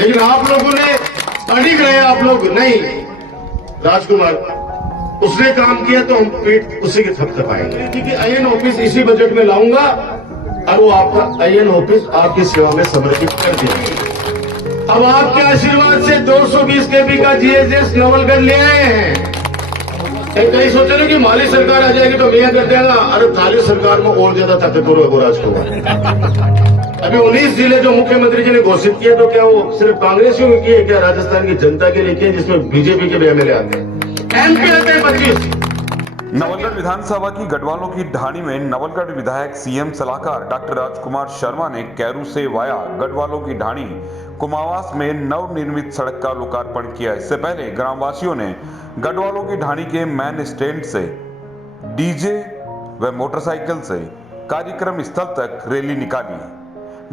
लेकिन आप लोगों ने अड़िग रहे, आप लोग नहीं। राजकुमार उसने काम किया तो हम पीठ उसी के थपथपाएंगे, क्योंकि आईएन ऑफिस इसी बजट में लाऊंगा और वो आपका आईएन ऑफिस आपकी सेवा में समर्पित कर दिया। अब आपके आशीर्वाद से 220 केबी का जीएसएस नवलगढ़ ले आए हैं। कहीं सोचे ना कि माली सरकार आ जाएगी तो मैं कर देगा, अरे थाली सरकार में और ज्यादा ताकतवर है वो राजकुमार। अभी 19 जिले जो मुख्यमंत्री जी ने घोषित किए तो क्या वो सिर्फ कांग्रेसियों के किए, क्या राजस्थान की जनता के लिए किए, जिसमें बीजेपी के भी एमएलए आते हैं, एमपी आते हैं 25। नवलगढ़ विधानसभा की गढ़वालों की ढाणी में नवलगढ़ विधायक सीएम सलाहकार डॉक्टर राजकुमार शर्मा ने कैरू से वाया गढ़वालों की ढाणी कुमावास में नवनिर्मित सड़क का लोकार्पण किया। इससे पहले ग्रामवासियों ने गढ़वालों की ढाणी के मैन स्टैंड से डीजे व मोटरसाइकिल से कार्यक्रम स्थल तक रैली निकाली।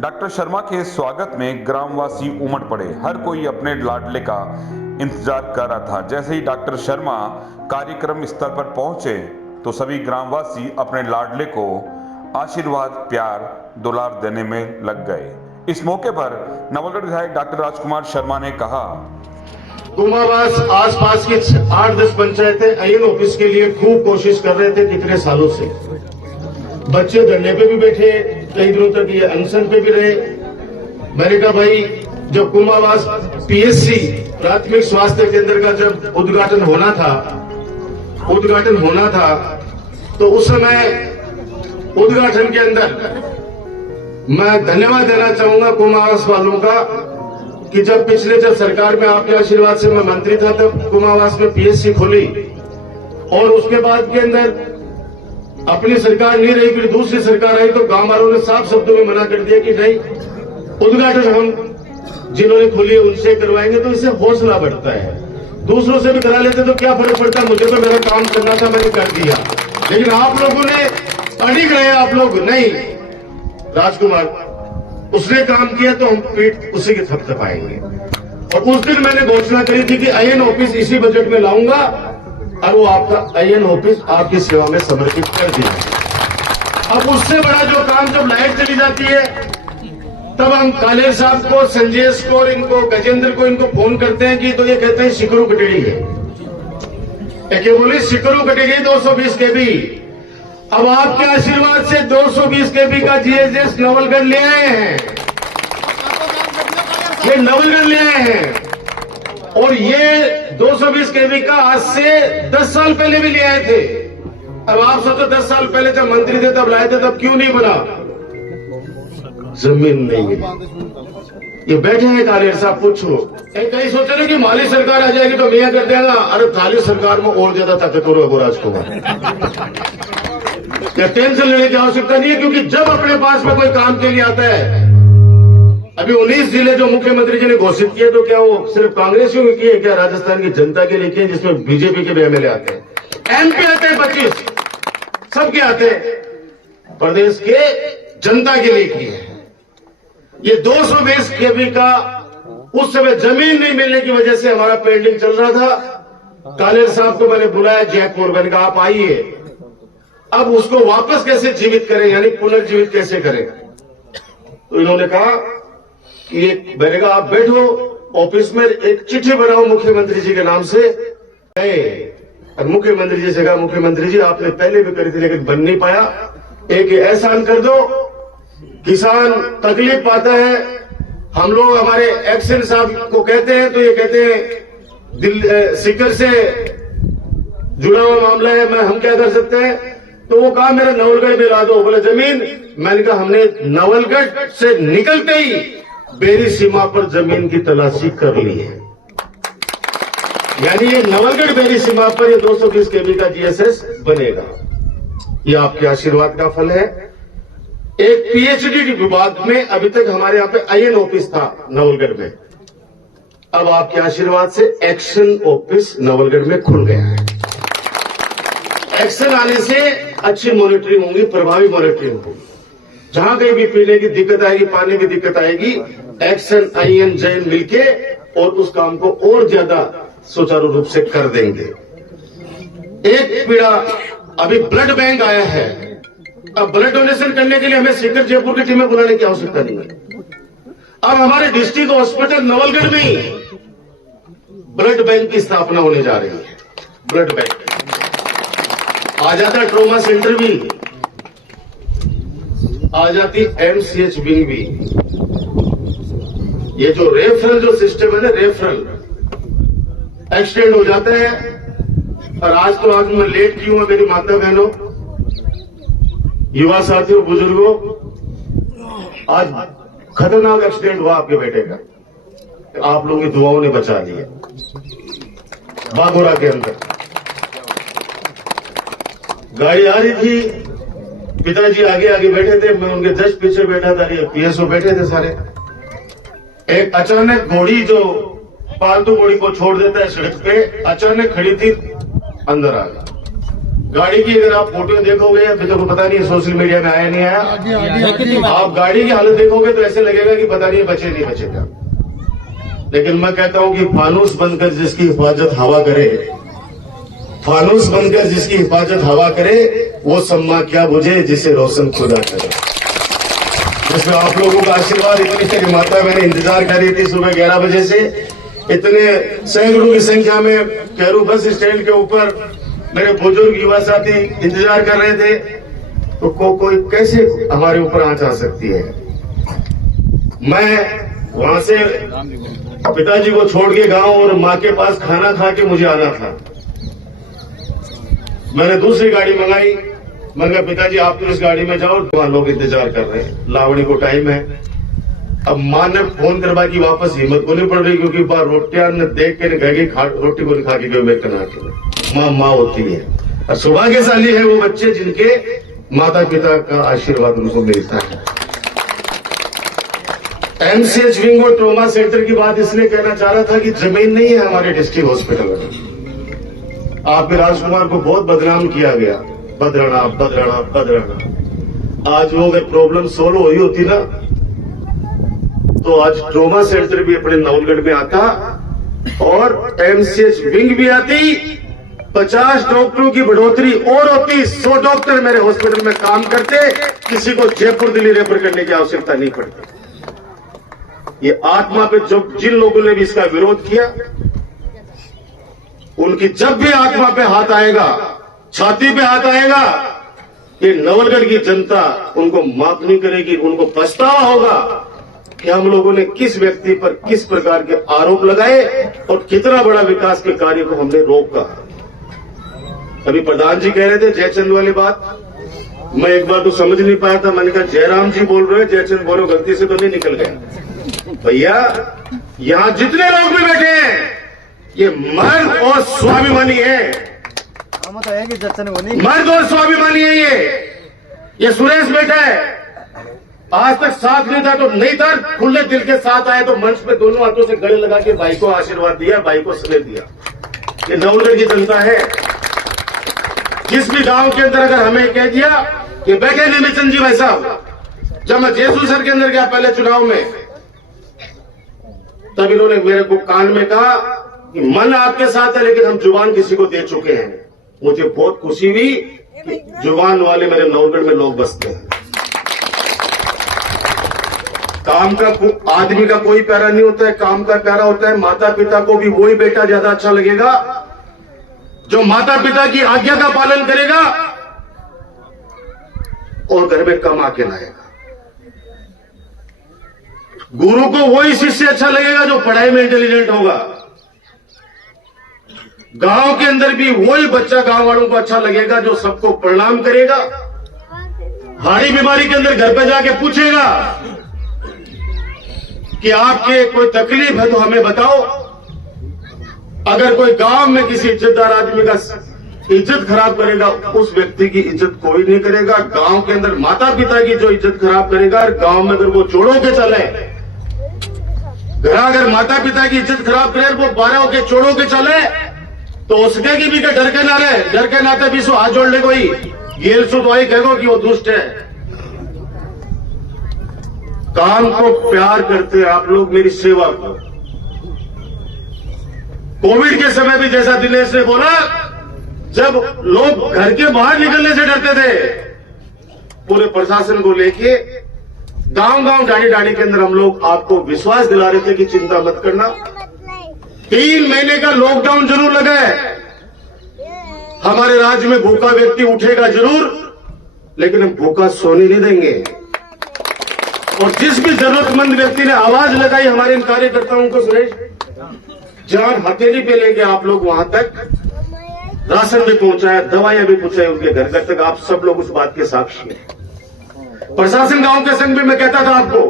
डॉक्टर शर्मा के स्वागत में ग्रामवासी उमड़ पड़े। हर कोई अपने लाडले का इंतजार कर रहा था। जैसे ही डॉक्टर शर्मा कार्यक्रम स्थल पर पहुंचे तो सभी ग्रामवासी अपने लाडले को आशीर्वाद, प्यार, दुलार देने में लग गए। इस मौके पर नवलगढ़ विधायक डॉक्टर राजकुमार शर्मा ने कहा, कुमावास आसपास की 8-10 पंचायतें आईएन ऑफिस के लिए खूब कोशिश कर रहे थे कितने सालों से। बच्चे धरने पे भी बैठे, कई दिनों तक ये अनशन पे भी रहे। मैंने कहा भाई, जब कुमावास पीएससी प्राथमिक स्वास्थ्य केंद्र का जब उद्घाटन होना था तो उस समय उद्घाटन के अंदर मैं धन्यवाद देना चाहूंगा कुमावास वालों का कि जब सरकार में आपके आशीर्वाद से मैं मंत्री था तब कुमावास में पीएससी खोली और उसके बाद के अंदर अपनी सरकार नहीं रही, फिर दूसरी सरकार आई तो गांव वालों ने साफ शब्दों में मना कर दिया कि नहीं, उद्घाटन हम जिन्होंने खोली है उनसे करवाएंगे। तो इससे हौसला बढ़ता है, दूसरों से भी करा लेते तो क्या फर्क पड़ता, मुझे तो मेरा काम करना था, मैंने कर दिया। लेकिन आप लोगों ने अड़िग रहे, आप लोग नहीं। राजकुमार उसने काम किया तो हम पीठ उसी के थपथपाएंगे। और उस दिन मैंने घोषणा करी थी कि आईएन ऑफिस इसी बजट में लाऊंगा और वो आपका आईएन ऑफिस आपकी सेवा में समर्पित कर दिया। अब उससे बड़ा जो काम, जब लाइट चली जाती है तब हम कालेर साहब को, संजेश को, इनको गजेंद्र को, इनको फोन करते हैं कि तो ये कहते हैं शिकरू कटेड़ी है, एक बोले शिकरू कटेड़ी 220 केबी। अब आपके आशीर्वाद से 220 केबी का जीएसएस नवलगढ़ ले आए हैं, ये नवलगढ़ ले आए हैं। और ये 220 केबी का आज से 10 साल पहले भी ले आए थे। अब आप सोचो 10 साल पहले जब मंत्री थे तब लाए थे, तब क्यों नहीं बना? जमीन नहीं है। ये बैठे हैं कालेर साहब, पूछो। कहीं सोचे ना कि माली सरकार आ जाएगी तो मैं कर देगा, अरे थाली सरकार में और ज्यादा ताकतवर है वो राजकुमार। क्या टेंशन लेने की आवश्यकता नहीं है, क्योंकि जब अपने पास में कोई काम के लिए आता है, अभी 19 जिले जो मुख्यमंत्री जी ने घोषित किए तो क्या वो सिर्फ कांग्रेसियों के किए, क्या राजस्थान की जनता के लिए किए, जिसमें बीजेपी के भी एमएलए आते हैं, एमपी आते हैं 25, सबके आते हैं, प्रदेश के जनता के लिए किए हैं। ये 220 केबी का उस समय जमीन नहीं मिलने की वजह से हमारा पेंडिंग चल रहा था। कालेर साहब को मैंने बुलाया जयपुर, मैंने कहा आप आइए, अब उसको वापस कैसे जीवित करें, यानी पुनर्जीवित कैसे करें। तो इन्होंने कहा कि मैंने कहा आप बैठो ऑफिस में, एक चिट्ठी बनाओ मुख्यमंत्री जी के नाम से। और मुख्यमंत्री जी से कहा, मुख्यमंत्री जी आपने पहले भी करी थी लेकिन बन नहीं पाया, एक एहसान कर दो, किसान तकलीफ पाता है, हम लोग हमारे एक्शन साहब को कहते हैं तो ये कहते हैं सीकर से जुड़ा हुआ मामला है, हम क्या कर सकते हैं। तो वो कहा मेरा नवलगढ़ में ला दो, बोला जमीन। मैंने कहा हमने नवलगढ़ से निकलते ही बेरी सीमा पर जमीन की तलाशी कर ली है, यानी ये नवलगढ़ बेरी सीमा पर ये 220 केबी का जीएसएस बनेगा। ये आपके आशीर्वाद का फल है। एक पीएचडी विभाग में अभी तक हमारे यहाँ पे आईएन ऑफिस था नवलगढ़ में, अब आपके आशीर्वाद से एक्शन ऑफिस नवलगढ़ में खुल गया है। एक्शन आने से अच्छी मॉनिटरिंग होगी, प्रभावी मॉनिटरिंग होगी। जहां कहीं भी पीने की दिक्कत आएगी, पानी की दिक्कत आएगी, एक्शन, आईएन, जैन मिलके और उस काम को और ज्यादा सुचारू रूप से कर देंगे। एक पीड़ा, अभी ब्लड बैंक आया है, अब ब्लड डोनेशन करने के लिए हमें सीकर जयपुर की टीमें बुलाने की आवश्यकता नहीं है। अब हमारे डिस्ट्रिक्ट हॉस्पिटल नवलगढ़ में ही ब्लड बैंक की स्थापना होने जा रही है। ब्लड बैंक आ जाता, ट्रोमा सेंटर भी आ जाती, एमसीएच विंग भी। ये जो रेफरल जो सिस्टम है ना, रेफरल एक्सटेंड हो जाता है। और आज मैं लेट की हूं, मेरी माता बहनों, युवा साथियों, बुजुर्गों, आज खतरनाक एक्सीडेंट हुआ आपके बेटे का। आप लोगों की दुआओं ने बचा लिया। बागोरा के अंदर गाड़ी आ रही थी, पिताजी आगे आगे बैठे थे, मैं उनके जस्ट पीछे बैठा था, ये पीएसओ बैठे थे सारे। एक अचानक घोड़ी जो पालतू घोड़ी को छोड़ देता है सड़क पे, अचानक खड़ी थी, अंदर आ गया। गाड़ी की अगर आप फोटो देखोगे, अभी तो पता नहीं सोशल मीडिया में आया नहीं आया, आप गाड़ी की हालत देखोगे तो ऐसे लगेगा कि पता नहीं बचे नहीं बचेगा। लेकिन मैं कहता हूं कि फानूस बनकर जिसकी हिफाजत हवा करे, फानूस बनकर जिसकी हिफाजत हवा करे, वो सम्मा क्या बुझे जिसे रोशन खुदा करे। जिसमें आप लोगों का आशीर्वाद, इतनी सारी माता मैंने इंतजार कर रही थी सुबह 11 बजे से, इतने सैकड़ों की संख्या में कैरू बस स्टैंड के ऊपर मेरे बुजुर्ग युवा साथी इंतजार कर रहे थे। तो कोई कैसे हमारे ऊपर आंच आ सकती है। मैं वहां से पिताजी को छोड़ के गांव और मां के पास खाना खा के मुझे आना था। मैंने दूसरी गाड़ी मंगाई। मैंने कहा पिताजी आप तो इस गाड़ी में जाओ, वहां लोग इंतजार कर रहे हैं, लावणी को टाइम है। अब मां ने फोन करवा की वापस हिम्मत को नहीं पड़ रही, क्योंकि बार रोटियां ने देख के गई, रोटी को नहीं खा के गए मेरे कना के। माँ होती है, और सौभाग्यशाली है वो बच्चे जिनके माता पिता का आशीर्वाद उनको मिलता है। एमसीएच विंग और ट्रोमा सेंटर की बात इसलिए कहना चाह रहा था कि जमीन नहीं है हमारे डिस्ट्रिक्ट हॉस्पिटल में। आपके राजकुमार को बहुत बदनाम किया गया, बदराना बदराना बदराना। आज वो अगर प्रॉब्लम सोल्व हुई होती ना, तो आज ट्रोमा सेंटर भी अपने नवलगढ़ में आता और एमसीएच विंग भी आती, 50 डॉक्टरों की बढ़ोतरी और होती, 100 डॉक्टर मेरे हॉस्पिटल में काम करते, किसी को जयपुर दिल्ली रेफर करने की आवश्यकता नहीं पड़ती। ये आत्मा पे जो जिन लोगों ने भी इसका विरोध किया, उनकी जब भी आत्मा पे हाथ आएगा, छाती पे हाथ आएगा, ये नवलगढ़ की जनता उनको माफ नहीं करेगी। उनको पछतावा होगा कि हम लोगों ने किस व्यक्ति पर किस प्रकार के आरोप लगाए और कितना बड़ा विकास के कार्य को हमने रोका। अभी प्रधान जी कह रहे थे जयचंद वाली बात, मैं एक बार तो समझ नहीं पाया था। मैंने कहा जयराम जी बोल रहे हैं, जयचंद बोलो, गलती से तो नहीं निकल गए। भैया यहां जितने लोग भी बैठे हैं, ये मर्द और स्वाभिमानी है, मर्द और स्वाभिमानी है। ये सुरेश बैठा है, आज तक साथ नहीं था तो नहीं था, खुले दिल के साथ आए तो मंच पे दोनों हाथों से गले लगा के भाई को आशीर्वाद दिया, भाई को स्नेह दिया। ये नवलगढ़ की जनता है। जिस भी गांव के अंदर अगर हमें कह दिया कि बैठे निमिचंद जी भाई साहब, जब मैं जेसू सर के अंदर गया पहले चुनाव में, तब इन्होंने मेरे को कान में कहा कि मन आपके साथ है लेकिन हम जुबान किसी को दे चुके हैं। मुझे बहुत खुशी हुई कि जुबान वाले मेरे नवलगढ़ में लोग बसते हैं। काम का आदमी का कोई प्यारा नहीं होता है, काम का प्यारा होता है। माता पिता को भी वही बेटा ज्यादा अच्छा लगेगा जो माता पिता की आज्ञा का पालन करेगा और घर में कमा के लाएगा। गुरु को वही शिष्य अच्छा लगेगा जो पढ़ाई में इंटेलिजेंट होगा। गांव के अंदर भी वही बच्चा गांव वालों को अच्छा लगेगा जो सबको प्रणाम करेगा। हाड़ी बीमारी के अंदर घर पे जाके पूछेगा कि आपके कोई तकलीफ है तो हमें बताओ। अगर कोई गांव में किसी इज्जतदार आदमी का इज्जत खराब करेगा, उस व्यक्ति की इज्जत कोई नहीं करेगा। गांव के अंदर माता पिता की जो इज्जत खराब करेगा, गांव में अगर वो जोड़ों के चले, घर अगर माता पिता की इज्जत खराब करे, वो 12 के चोड़ों के चले, तो उसके की भी डर के ना रहे, डर के नाते भी सो हाथ जोड़ ले कोई गेल सो तो कहो कि वो दुष्ट है। काम को प्यार करते हैं आप लोग, मेरी सेवा को। कोविड के समय भी जैसा दिनेश ने बोला, जब लोग घर के बाहर निकलने से डरते थे, पूरे प्रशासन को लेके गांव गांव डाणी डाणी के अंदर हम लोग आपको विश्वास दिला रहे थे कि चिंता मत करना। 3 महीने का लॉकडाउन जरूर लगा है, हमारे राज्य में भूखा व्यक्ति उठेगा जरूर, लेकिन हम भूखा सोने नहीं देंगे। और जिस भी जरूरतमंद व्यक्ति ने आवाज लगाई हमारे इन कार्यकर्ताओं को, सुरेश, जान हथेली पे लेके आप लोग वहां तक राशन भी पहुंचाया, दवाइयां भी पहुंचाई उनके घर घर तक। आप सब लोग उस बात के साक्षी हैं। प्रशासन गांव के संग भी मैं कहता था आपको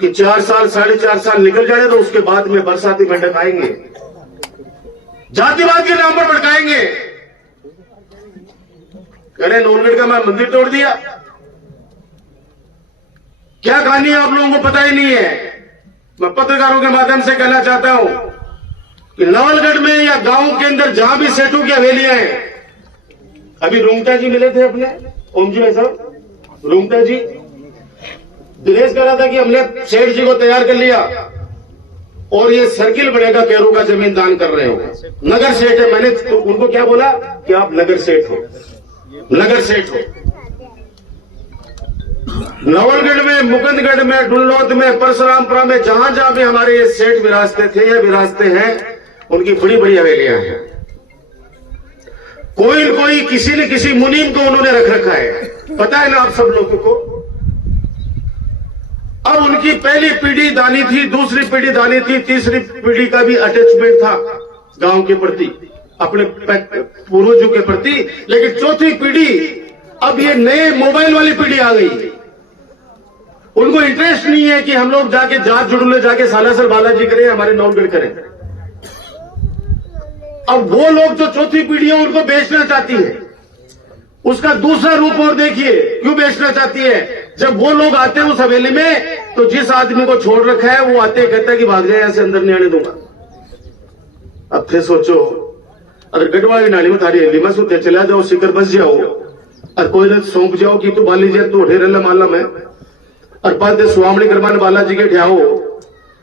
कि 4 साल 4.5 साल निकल जाए तो उसके बाद में बरसाती मेंढक आएंगे, जातिवाद के नाम पर भड़काएंगे। कह रहे नौनगढ़ का मैं मंदिर तोड़ दिया, क्या कहानी है आप लोगों को पता ही नहीं है। मैं पत्रकारों के माध्यम से कहना चाहता हूं कि नवलगढ़ में या गांव के अंदर जहां भी सेठों की हवेलियां हैं, अभी रूंगटा जी मिले थे अपने ओम जी भाई साहब, रूंगटा जी दिनेश कह रहा था कि हमने सेठ जी को तैयार कर लिया और ये सर्किल बनेगा, कैरू का जमीन दान कर रहे हो, नगर सेठ है। मैंने तो उनको क्या बोला कि आप नगर सेठ हो, नगर सेठ हो। नवलगढ़ में, मुकुंदगढ़ में, डुल्लौद में, परशुरामपुरा में, जहां जहां भी हमारे ये सेठ विरासते थे या विरासते हैं, उनकी बड़ी बड़ी हवेलियां हैं। कोई न कोई किसी न किसी मुनीम को उन्होंने रख रखा है, पता है ना आप सब लोगों को। अब उनकी पहली पीढ़ी दानी थी, दूसरी पीढ़ी दानी थी, तीसरी पीढ़ी का भी अटैचमेंट था गांव के प्रति, अपने पूर्वजों के प्रति। लेकिन चौथी पीढ़ी, अब ये नए मोबाइल वाली पीढ़ी आ गई, उनको इंटरेस्ट नहीं है कि हम लोग जाके जात जुड़ूले जाके सालासर बालाजी करें, हमारे नौलगढ़ करें। अब वो लोग जो चौथी पीढ़ी है उनको बेचना चाहती है। उसका दूसरा रूप और देखिए, क्यों बेचना चाहती है। जब वो लोग आते हैं उस हवेली में, तो जिस आदमी को छोड़ रखा है वो आते कहता है कि भाग जाए, यहां से अंदर नहीं आने दूंगा। अब फिर सोचो, अरे गढ़वाली नाली में थारी हवेली में सुते चला जाओ, सिकर बस जाओ और कोई ने सौंप जाओ कि तू बाली जाए, तू ढेर मालम है और बाद स्वामी करमान बालाजी के ढ्याओ,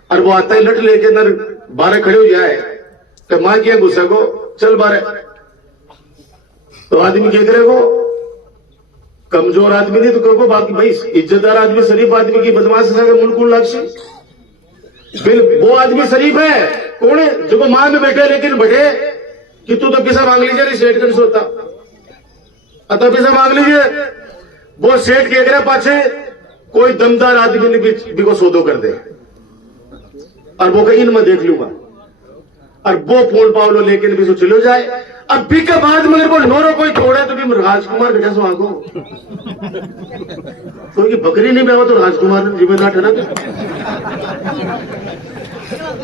और वो आता ही लट लेके अंदर बारह खड़े हो जाए तो मां किया गुस्सा को चल बारे, तो आदमी क्या करेगा, कमजोर आदमी नहीं तो कहो बाकी भाई इज्जतदार आदमी, शरीफ आदमी की बदमाश मुल्कुल लक्ष्य बिल, वो आदमी शरीफ है। कौन है जो मां में बैठे लेकिन बैठे कि तू तो पैसा मांग लीजिए, सेठ कर सोता अतः पैसा मांग लीजिए। वो सेठ के अगर पाछे कोई दमदार आदमी ने भी को सौदो कर दे और वो कहीं मैं देख लूंगा और वो फोन पावलो लेकिन भी सो चलो जाए। अब भी के बाद मगर वो नोरो कोई छोड़े तो भी राजकुमार बेटा सो आगो क्योंकि बकरी नहीं बेवा तो राजकुमार जिम्मेदार ठहरा।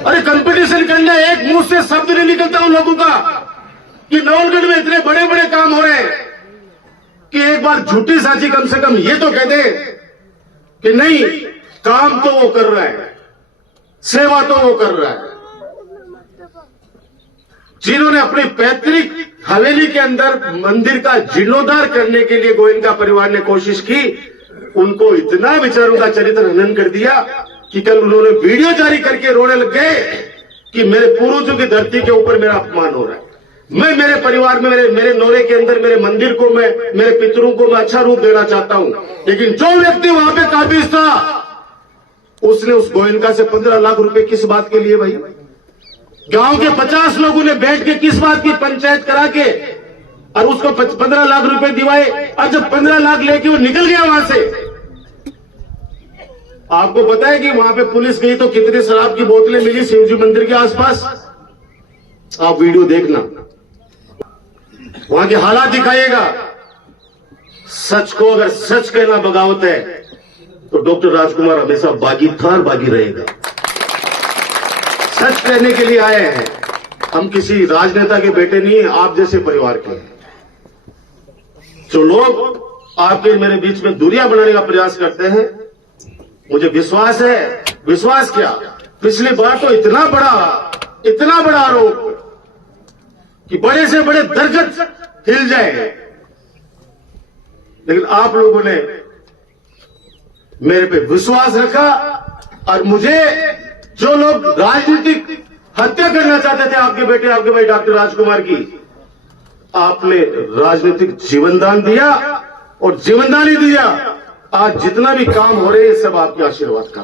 अरे कंपटीशन करना, एक मुंह से शब्द नहीं निकलता उन लोगों का कि नवलगढ़ में इतने बड़े बड़े काम हो रहे हैं कि एक बार झूठी साची कम से कम ये तो कह दे कि नहीं, काम तो वो कर रहा है, सेवा तो वो कर रहा है। जिन्होंने अपनी पैतृक हवेली के अंदर मंदिर का जीर्णोद्धार करने के लिए गोयनका परिवार ने कोशिश की, उनको इतना विचारों का चरित्र हनन कर दिया कि कल उन्होंने वीडियो जारी करके रोने लग गए कि मेरे पूर्वजों की धरती के ऊपर मेरा अपमान हो रहा है। मैं मेरे परिवार में, मेरे नौरे के अंदर मेरे मंदिर को, मैं मेरे पितरों को मैं अच्छा रूप देना चाहता हूं। लेकिन जो व्यक्ति वहां पे काबिज था, उसने उस गोयनका से 15 लाख रुपए किस बात के लिए भाई? गांव के 50 लोगों ने बैठ के किस बात की पंचायत करा के और उसको 15 लाख रुपए दिवाए, और जब 15 लाख लेके वो निकल गया वहां से, आपको पता है कि वहां पे पुलिस गई तो कितनी शराब की बोतलें मिली शिवजी मंदिर के आसपास? आप वीडियो देखना, वहां के हालात दिखाइएगा। सच को अगर सच कहना बगावत है तो डॉक्टर राजकुमार हमेशा बागी था और बागी रहेगा। सच कहने के लिए आए हैं, हम किसी राजनेता के बेटे नहीं है, आप जैसे परिवार के हैं। जो लोग आपके मेरे बीच में दूरियां बनाने का प्रयास करते हैं, मुझे विश्वास है, विश्वास क्या, पिछली बार तो इतना बड़ा आरोप कि बड़े से बड़े दरगत हिल जाए, लेकिन आप लोगों ने मेरे पे विश्वास रखा और मुझे जो लोग राजनीतिक हत्या करना चाहते थे आपके बेटे, आपके भाई डॉक्टर राजकुमार की, आपने राजनीतिक जीवनदान दिया और जिम्मेदारी दिया। आज जितना भी काम हो रहे हैं सब आपके आशीर्वाद का।